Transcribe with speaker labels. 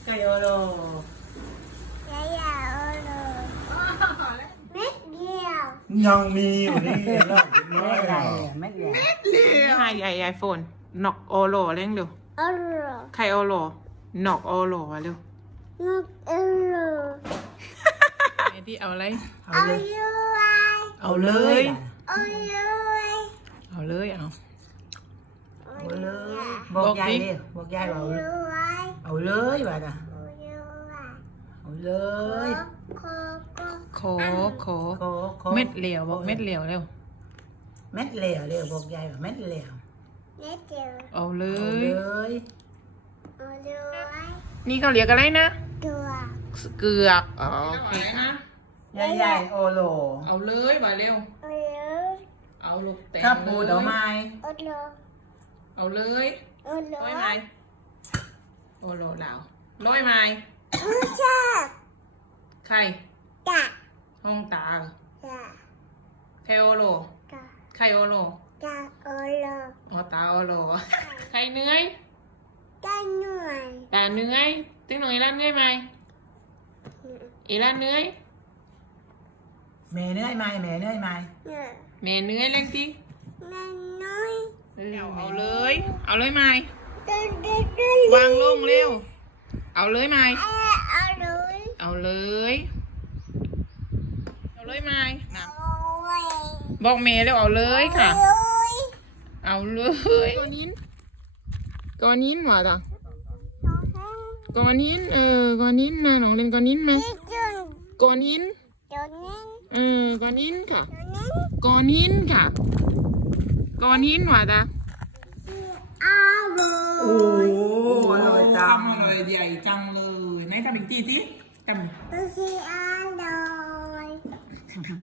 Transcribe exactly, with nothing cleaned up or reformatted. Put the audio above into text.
Speaker 1: ไก่โอโล
Speaker 2: ไก่โอโลเม็ดเดียว
Speaker 3: ยังมีอยู่นี่น่ากิน
Speaker 1: ไม่
Speaker 3: มาก
Speaker 1: ใหญ่
Speaker 3: อ่ะ
Speaker 1: ไม่ใหญ่
Speaker 4: ใช่ใหญ่ใหญ่โฟนนอกโอโลเร่งเร็ว
Speaker 2: โอโล
Speaker 4: ใครโอโลนอกโอโลวะเร็ว
Speaker 2: นกโอโล
Speaker 4: ไอ้ที่เอาอะไร
Speaker 1: เอา
Speaker 2: เอา
Speaker 1: เลย
Speaker 2: ด้วย
Speaker 1: เอาเลย
Speaker 2: เอาด้วย
Speaker 4: เอาเลยเอา
Speaker 1: เอาเลยบอกยายดิบอกยายว่า
Speaker 2: เอา
Speaker 1: เอา
Speaker 2: ด้วย
Speaker 1: เอาเลยว่ะนะ
Speaker 2: เอาด้วย
Speaker 1: เอาเลย
Speaker 2: โคโค
Speaker 4: โคโค
Speaker 1: โคโค
Speaker 4: เม็ดเหลียวบอกเม็ดเหลียวเร็ว
Speaker 1: เม็ดเหลวเร็วบอกยายว่าเม็ดเหลว
Speaker 2: เม็ดเดียว
Speaker 4: เอาเล
Speaker 1: เอา
Speaker 4: ย
Speaker 1: เลย
Speaker 2: เอาด้วย
Speaker 4: นี่เขาเรียกอะไรนะ
Speaker 2: ตัว
Speaker 4: เกือกอ๋อโอเคนะ
Speaker 1: ใหญ่ๆโอโล
Speaker 4: เอาเลยมาเร็ว
Speaker 2: เอาเลย
Speaker 4: เอาลูกแตง
Speaker 1: ข้าวปูดอกไม้
Speaker 2: เอาเลย
Speaker 4: เอาเลย
Speaker 2: เอาเล
Speaker 4: ร้อย
Speaker 2: ย
Speaker 4: ไม้โอโลดาวร้อยไม้
Speaker 2: ไม่ใช่
Speaker 4: ใคร
Speaker 2: จ้ะ
Speaker 4: ห้องตา
Speaker 2: จ้ะ
Speaker 4: ใครโอโล
Speaker 2: จ้ะ
Speaker 4: ใครโอโล
Speaker 2: จ้ะเอาเลย
Speaker 4: อ๋อตาโอโลใครเหนื่อย
Speaker 2: จ้ะหน่วย
Speaker 4: ตาเหนื่อยตึงหน่อยอีร้านเหนื่อยไหมอีร้านเหนื่อย
Speaker 1: แม่เหนื่อยไหมแม่เหนื่อยไหม
Speaker 2: เนี่ย
Speaker 4: แม่เหนื่อยเร่งตี
Speaker 2: แม่น้อย
Speaker 4: เอาเอาเลย เอาเลยไหม
Speaker 2: ตัวเด็กตัว
Speaker 4: วางลงเร็ว เอาเลยไหม
Speaker 2: เอาเลย
Speaker 4: เอาเลย เอาเลยไหมนะ
Speaker 2: เอาไว้
Speaker 4: บอกเมย์แล้วเอาเลยค่ะ
Speaker 2: เอาเลย
Speaker 4: เอาเลยก้อนหินก้อนหินหว่าจ้ะก้อนหินเออก้อนหินนะน้องเล่นก้อนหินไหม
Speaker 2: ที่จุน
Speaker 4: ก้อนหิน
Speaker 2: ตัวนี้
Speaker 4: เออก้อนหินค่ะ
Speaker 2: ตัวนี้
Speaker 4: ก้อนหินค่ะก้อนหินหว่าจ้ะ
Speaker 2: เอาเลย
Speaker 1: โอ้อร่อยจัง
Speaker 4: เลยใหญ่จังเลยไหนทำอีกทีสิทำ
Speaker 2: ตัวที่เอา